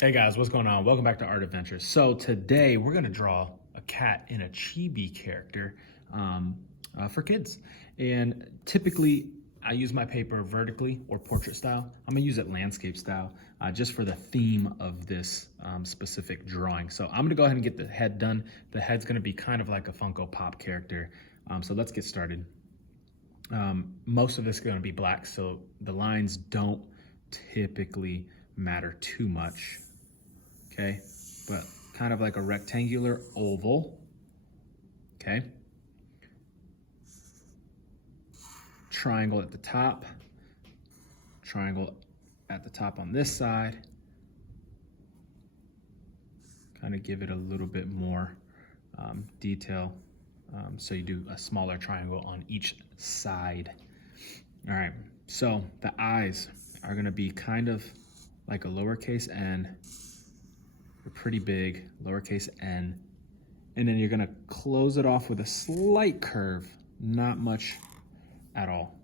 Hey guys, what's going on? Welcome back to Art Adventures. So today we're going to draw a cat in a chibi character for kids. And typically I use my paper vertically or portrait style. I'm going to use it landscape style just for the theme of this specific drawing. So I'm going to go ahead and get the head done. The head's going to be kind of like a Funko Pop character. So let's get started. Most of this is going to be black, so the lines don't typically matter too much. Okay, but kind of like a rectangular oval. Okay, triangle at the top, triangle at the top on this side. Kind of give it a little bit more detail. So you do a smaller triangle on each side. All right, so the eyes are gonna be kind of like a lowercase n. They're pretty big, lowercase n. And then you're gonna close it off with a slight curve, not much at all.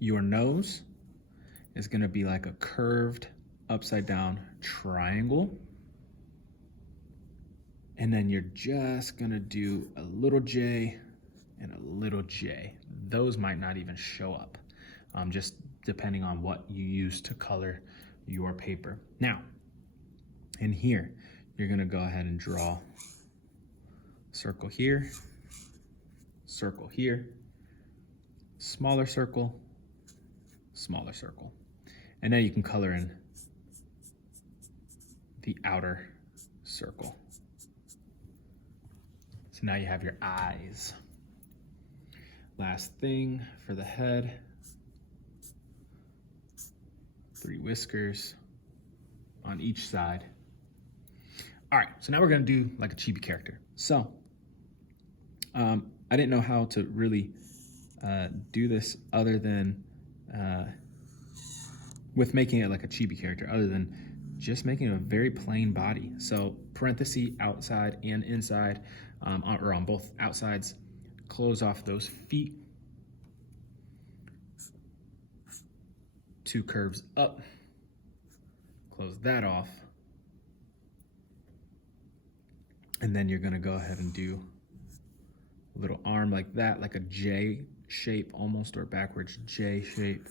Your nose is gonna be like a curved upside down triangle. And then you're just gonna do a little J and a little J. Those might not even show up, just depending on what you use to color your paper. Now, in here, you're gonna go ahead and draw circle here, smaller circle, smaller circle. And then you can color in the outer circle. So now you have your eyes. Last thing for the head, 3 whiskers on each side. All right, so now we're gonna do like a chibi character. So I didn't know how to really do this other than with making it like a chibi character, other than just making a very plain body. So parenthesis outside and inside, or on both outsides, close off those feet, 2 curves up, close that off. And then you're gonna go ahead and do a little arm like that, like a J shape almost, or backwards J shape.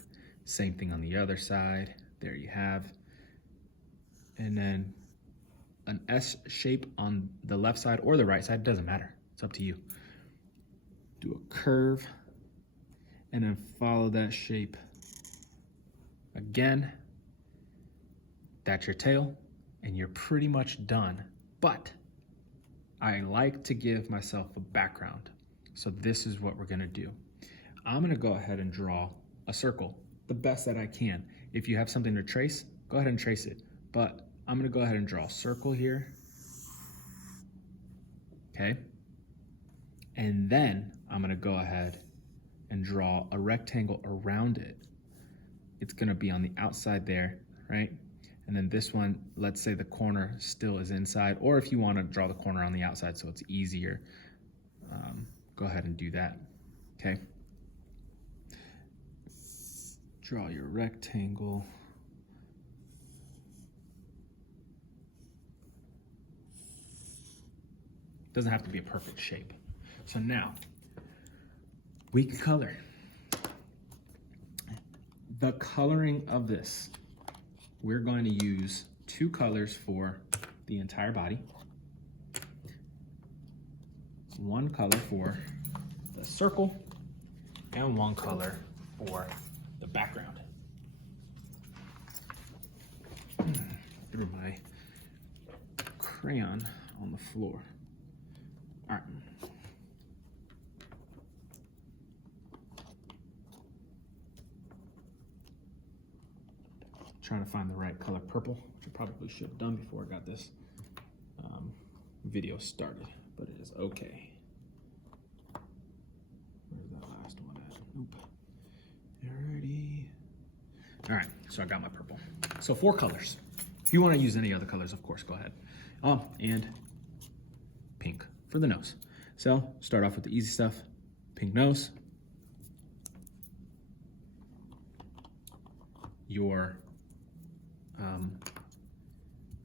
Same thing on the other side. There you have. And then an S shape on the left side or the right side, doesn't matter. It's up to you. Do a curve and then follow that shape again. That's your tail and you're pretty much done. But I like to give myself a background. So this is what we're gonna do. I'm gonna go ahead and draw a circle the best that I can. If you have something to trace, go ahead and trace it. But I'm gonna go ahead and draw a circle here. Okay. And then I'm gonna go ahead and draw a rectangle around it. It's gonna be on the outside there, right? And then this one, let's say the corner still is inside, or if you want to draw the corner on the outside so it's easier, go ahead and do that, okay? Draw your rectangle. Doesn't have to be a perfect shape. So now, we can color. The coloring of this, we're going to use 2 colors for the entire body, 1 color for the circle, and 1 color for the background. Threw my crayon on the floor. All right. Trying to find the right color purple, which I probably should have done before I got this video started, but it is okay. Where's that last one at? Nope. Alrighty. All right, so I got my purple. So 4 colors. If you want to use any other colors, of course, go ahead. And pink for the nose. So start off with the easy stuff. Pink nose. Your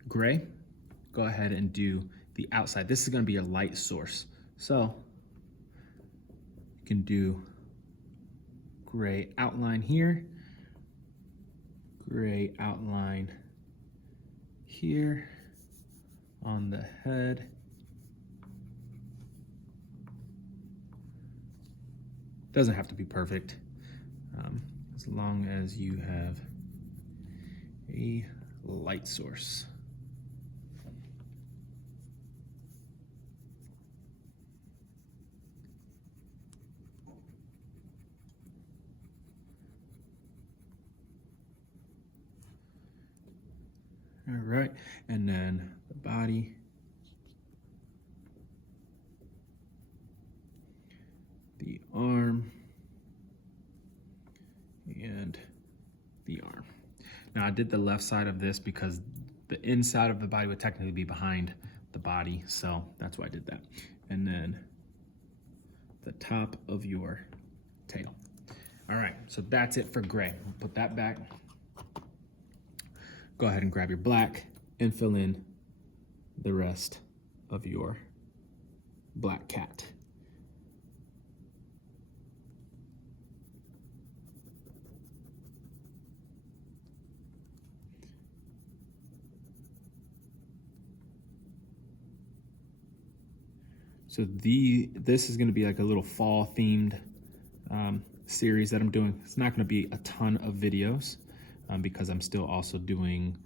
gray, go ahead and do the outside. This is going to be a light source. So you can do gray outline here, gray outline here on the head. Doesn't have to be perfect, as long as you have a light source. All right, and then the body. The arm. And the arm. Now I did the left side of this because the inside of the body would technically be behind the body, so that's why I did that. And then the top of your tail. All right, so that's it for gray. We'll put that back. Go ahead and grab your black and fill in the rest of your black cat. So this is going to be like a little fall themed series that I'm doing. It's not going to be a ton of videos because I'm still also doing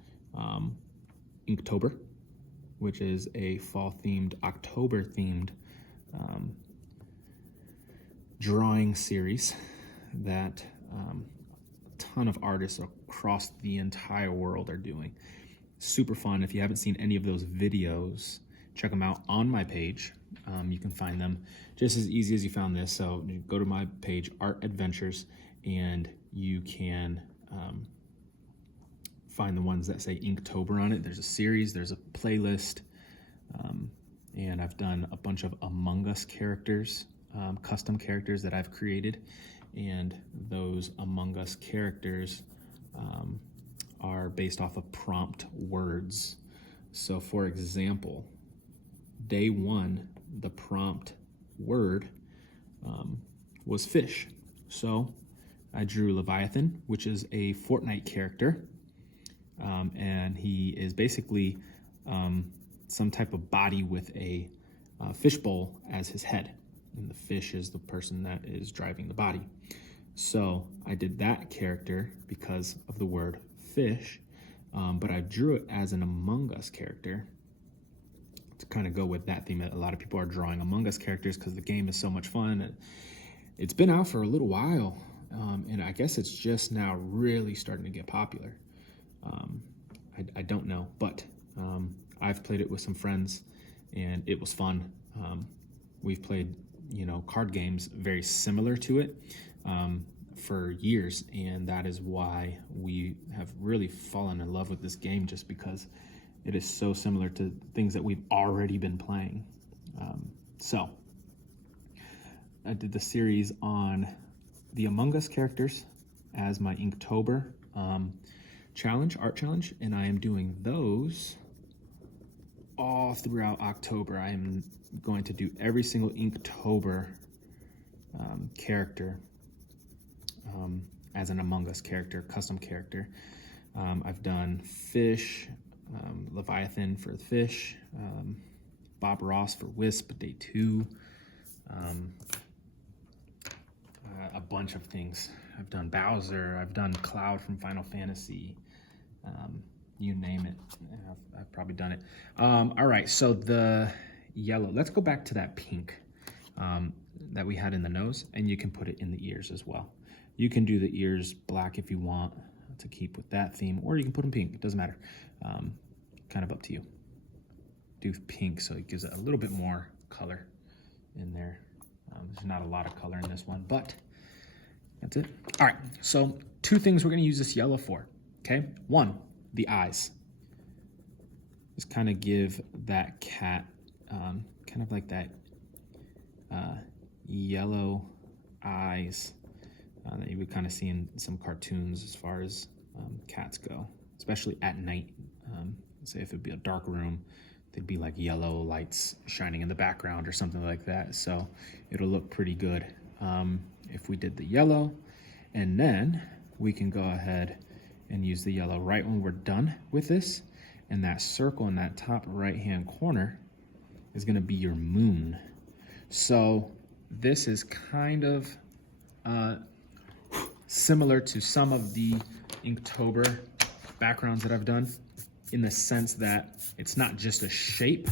Inktober, which is a fall themed, October themed drawing series that a ton of artists across the entire world are doing. Super fun. If you haven't seen any of those videos, check them out on my page. You can find them just as easy as you found this. So you go to my page, Art Adventures, and you can find the ones that say Inktober on it. There's a series, there's a playlist, and I've done a bunch of Among Us characters, custom characters that I've created, and those Among Us characters are based off of prompt words. So for example, day one, the prompt word was fish. So I drew Leviathan, which is a Fortnite character. And he is basically some type of body with a fishbowl as his head. And the fish is the person that is driving the body. So I did that character because of the word fish, but I drew it as an Among Us character to kind of go with that theme. A lot of people are drawing Among Us characters because the game is so much fun. And it's been out for a little while, and I guess it's just now really starting to get popular. I don't know, but I've played it with some friends, and it was fun. We've played, card games very similar to it for years, and that is why we have really fallen in love with this game, just because it is so similar to things that we've already been playing. So I did the series on the Among Us characters as my Inktober art challenge, and I am doing those all throughout October. I am going to do every single Inktober character as an Among Us character, custom character. I've done fish, Leviathan for the fish, Bob Ross for Wisp, day 2, a bunch of things. I've done Bowser, I've done Cloud from Final Fantasy, you name it, I've probably done it. All right, so the yellow, let's go back to that pink that we had in the nose, and you can put it in the ears as well. You can do the ears black if you want to keep with that theme, or you can put them pink, it doesn't matter. Kind of up to you. Do pink so it gives it a little bit more color in there. There's not a lot of color in this one, but that's it. All right, so 2 things we're gonna use this yellow for, okay? 1, the eyes. Just kind of give that cat kind of like that yellow eyes that you would kind of see in some cartoons as far as cats go, especially at night. say if it'd be a dark room, there'd be like yellow lights shining in the background or something like that. So it'll look pretty good if we did the yellow. And then we can go ahead and use the yellow right when we're done with this. And that circle in that top right-hand corner is gonna be your moon. So this is kind of similar to some of the Inktober backgrounds that I've done, in the sense that it's not just a shape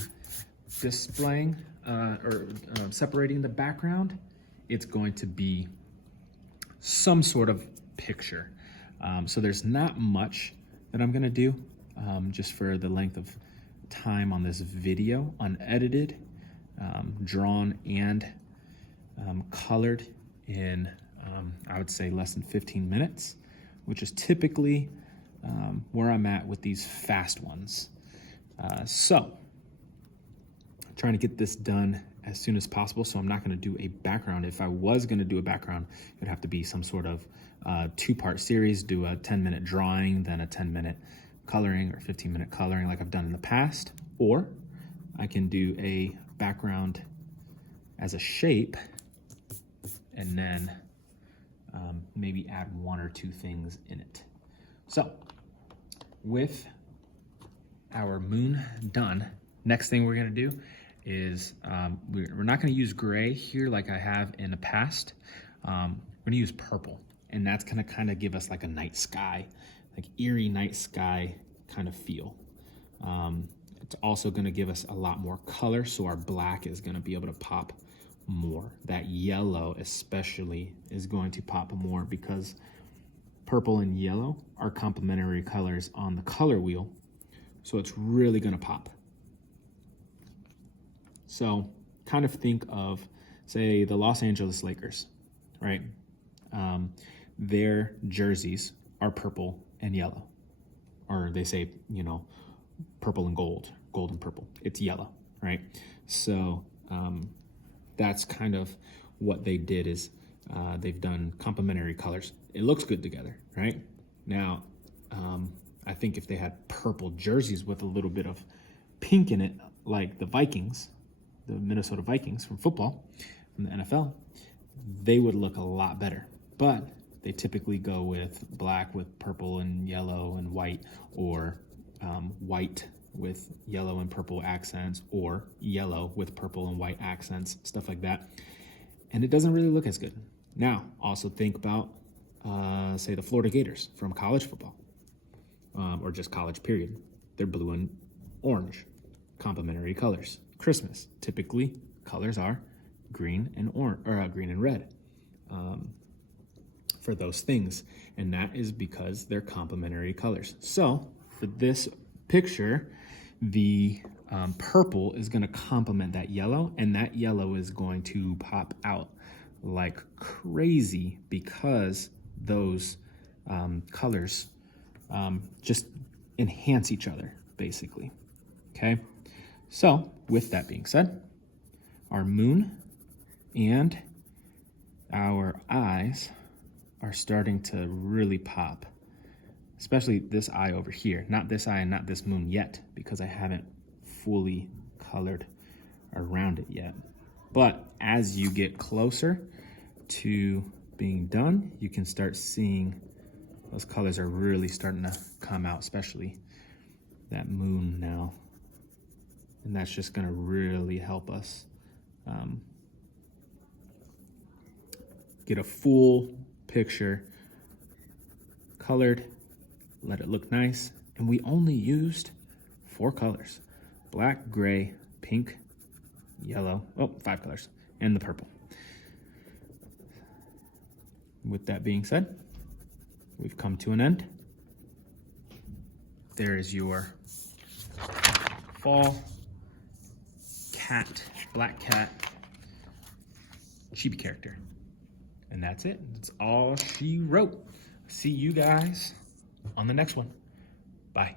displaying or separating the background, it's going to be some sort of picture. So there's not much that I'm gonna do just for the length of time on this video. Unedited, drawn and colored in I would say less than 15 minutes, which is typically where I'm at with these fast ones. So I'm trying to get this done as soon as possible, so I'm not going to do a background. If I was going to do a background, it would have to be some sort of two-part series, do a 10-minute drawing, then a 10-minute coloring or 15-minute coloring like I've done in the past, or I can do a background as a shape and then maybe add one or two things in it. So with our moon done, next thing we're gonna do is we're not gonna use gray here like I have in the past. We're gonna use purple, and that's gonna kind of give us like a night sky, like eerie night sky kind of feel. It's also gonna give us a lot more color, so our black is gonna be able to pop more. That yellow especially is going to pop more because purple and yellow are complementary colors on the color wheel, so it's really gonna pop. So kind of think of, say, the Los Angeles Lakers, right? Their jerseys are purple and yellow, or they say, you know, purple and gold, gold and purple. It's yellow, right? So that's kind of what they did, is they've done complementary colors. It looks good together, right? Now, I think if they had purple jerseys with a little bit of pink in it, like the Vikings, the Minnesota Vikings from football, from the NFL, they would look a lot better. But they typically go with black with purple and yellow and white, or white with yellow and purple accents, or yellow with purple and white accents, stuff like that. And it doesn't really look as good. Now, also think about, say, the Florida Gators from college football, or just college period. They're blue and orange, complementary colors. Christmas, typically colors are green and orange, or green and red for those things. And that is because they're complementary colors. So for this picture, the purple is going to complement that yellow, and that yellow is going to pop out like crazy because those colors just enhance each other, basically. Okay, so with that being said, our moon and our eyes are starting to really pop. Especially this eye over here, not this eye and not this moon yet, because I haven't fully colored around it yet. But as you get closer to being done, you can start seeing those colors are really starting to come out, especially that moon now. And that's just gonna really help us get a full picture colored, let it look nice. And we only used 4 colors: black, gray, pink, yellow, 5 colors, and the purple. With that being said, we've come to an end. There is your fall cat, black cat, chibi character. And that's it. That's all she wrote. See you guys on the next one. Bye.